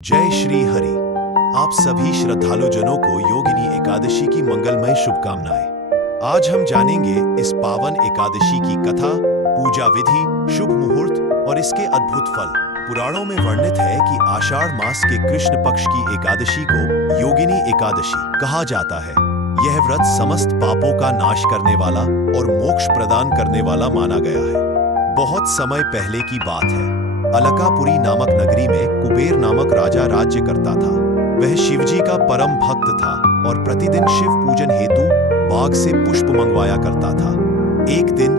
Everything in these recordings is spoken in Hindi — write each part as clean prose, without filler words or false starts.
जय श्री हरि। आप सभी श्रद्धालु जनों को योगिनी एकादशी की मंगलमय शुभकामनाएं। आज हम जानेंगे इस पावन एकादशी की कथा, पूजा विधि, शुभ मुहूर्त और इसके अद्भुत फल। पुराणों में वर्णित है कि आषाढ़ मास के कृष्ण पक्ष की एकादशी को योगिनी एकादशी कहा जाता है। यह व्रत समस्त पापों का नाश करने वाला और मोक्ष प्रदान करने वाला माना गया है। बहुत समय पहले की बात है। अलकापुरी नामक नगरी में कुबेर नामक राजा राज्य करता था। वह शिवजी का परम भक्त था और प्रतिदिन शिव पूजन हेतु बाग से पुष्प मंगवाया करता था। एक दिन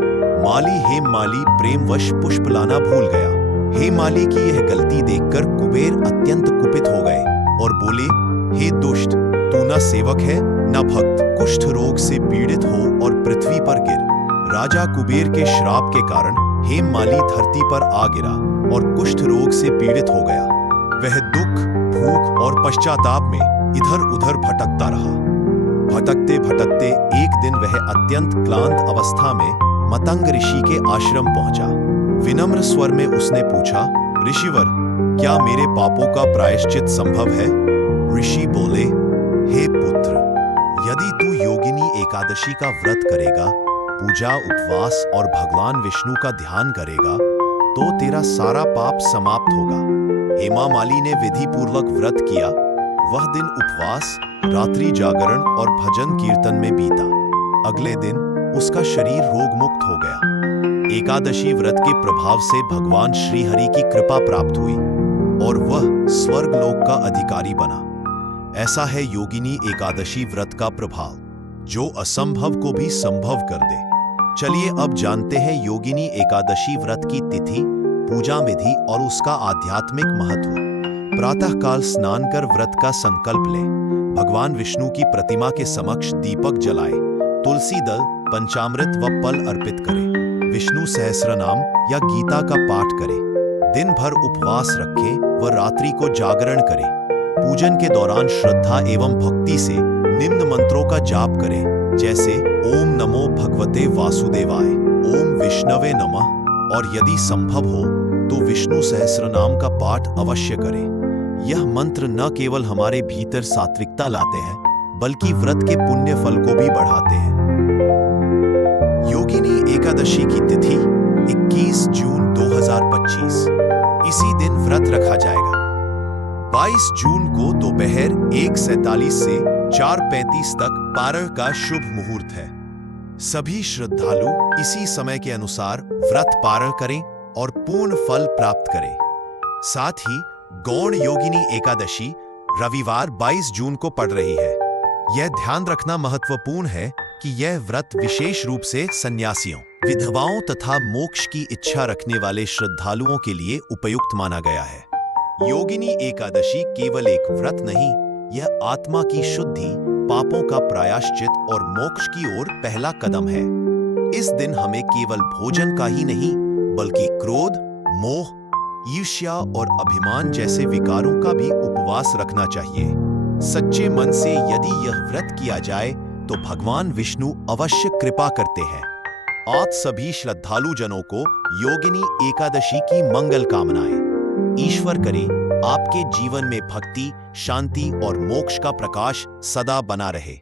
माली हेममाली प्रेमवश पुष्प लाना भूल गया। हेममाली की यह गलती देखकर कुबेर अत्यंत कुपित हो गए और बोले, हे दुष्ट, तू न सेवक है न भक्त, कुष्ठ रोग से पीड़ित हो और पृथ्वी पर गिर। राजा कुबेर के श्राप के कारण हेममाली धरती पर आ गिरा और कुष्ठ रोग से पीड़ित हो गया। वह दुख, भूख और पश्चाताप में इधर उधर भटकता रहा। भटकते भटकते एक दिन वह अत्यंत क्लांत अवस्था में मतंग ऋषि के आश्रम पहुंचा। विनम्र स्वर में उसने पूछा, ऋषिवर, क्या मेरे पापों का प्रायश्चित संभव है? ऋषि बोले, हे पुत्र, यदि तू योगिनी एकादशी का व्रत करेगा, पूजा, उपवास और भगवान विष्णु का ध्यान करेगा तो तेरा सारा पाप समाप्त होगा। हेममाली ने विधि पूर्वक व्रत किया। वह दिन उपवास, रात्रि जागरण और भजन कीर्तन में बीता। अगले दिन उसका शरीर रोग मुक्त हो गया। एकादशी व्रत के प्रभाव से भगवान श्री हरि की कृपा प्राप्त हुई और वह स्वर्ग लोक का अधिकारी बना। ऐसा है योगिनी एकादशी व्रत का प्रभाव, जो असंभव को भी संभव कर दे। चलिए अब जानते हैं योगिनी एकादशी व्रत की तिथि, पूजा विधि और उसका आध्यात्मिक महत्व। प्रातःकाल स्नान कर व्रत का संकल्प ले। भगवान विष्णु की प्रतिमा के समक्ष दीपक जलाए। तुलसी दल, पंचामृत व फल अर्पित करें। विष्णु सहस्रनाम या गीता का पाठ करें। दिन भर उपवास रखें व रात्रि को जागरण करें। पूजन के दौरान श्रद्धा एवं भक्ति से निम्न मंत्रों का जाप करें, जैसे ओम नमो भगवते वासुदेवाय, ओम विष्णवे नमः, और यदि संभव हो तो विष्णु सहस्रनाम का पाठ अवश्य करें। यह मंत्र न केवल हमारे भीतर सात्विकता लाते हैं, बल्कि व्रत के पुण्य फल को भी बढ़ाते हैं। योगिनी एकादशी की तिथि 21 जून 2025। इसी दिन व्रत रखा जाएगा। 22 जून को दोपहर 1:47 से 4:35 तक पारण का शुभ मुहूर्त है। सभी श्रद्धालु इसी समय के अनुसार व्रत पारण करें और पूर्ण फल प्राप्त करें। साथ ही गौण योगिनी एकादशी रविवार 22 जून को पड़ रही है। यह ध्यान रखना महत्वपूर्ण है कि यह व्रत विशेष रूप से सन्यासियों, विधवाओं तथा मोक्ष की इच्छा रखने वाले श्रद्धालुओं के लिए उपयुक्त माना गया है। योगिनी एकादशी केवल एक व्रत नहीं, यह आत्मा की शुद्धि, पापों का प्रायश्चित और मोक्ष की ओर पहला कदम है। इस दिन हमें केवल भोजन का ही नहीं, बल्कि क्रोध, मोह, ईर्ष्या और अभिमान जैसे विकारों का भी उपवास रखना चाहिए। सच्चे मन से यदि यह व्रत किया जाए तो भगवान विष्णु अवश्य कृपा करते हैं। आप सभी श्रद्धालु जनों को योगिनी एकादशी की मंगल कामनाएं। ईश्वर करे आपके जीवन में भक्ति, शांति और मोक्ष का प्रकाश सदा बना रहे।